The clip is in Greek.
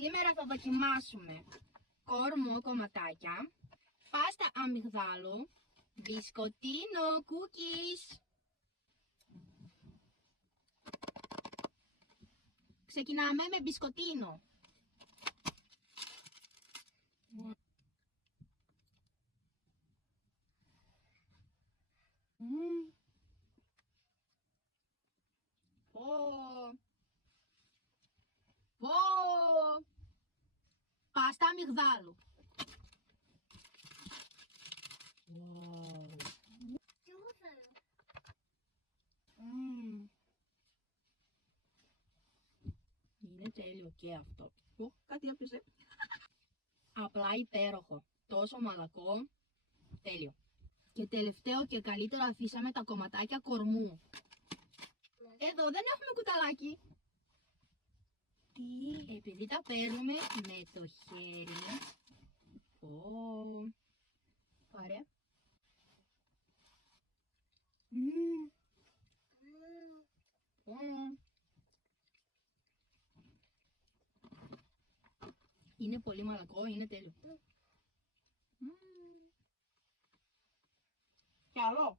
Σήμερα θα δοκιμάσουμε κορμό κομματάκια, πάστα αμυγδάλου, μπισκοτίνο cookies. Ξεκινάμε με μπισκοτίνο. Πάστα αμυγδάλου. Και εγώ θέλω. Είναι τέλειο και αυτό. Κάτι έπεσε. Απλά υπέροχο. Τόσο μαλακό. Τέλειο. Και τελευταίο και καλύτερο αφήσαμε τα κομματάκια κορμού. Εδώ δεν έχουμε κουταλάκι. Επειδή τα παίρνουμε με το χέρι. Ωραία. Είναι πολύ μαλακό, είναι τέλειο. Καλό.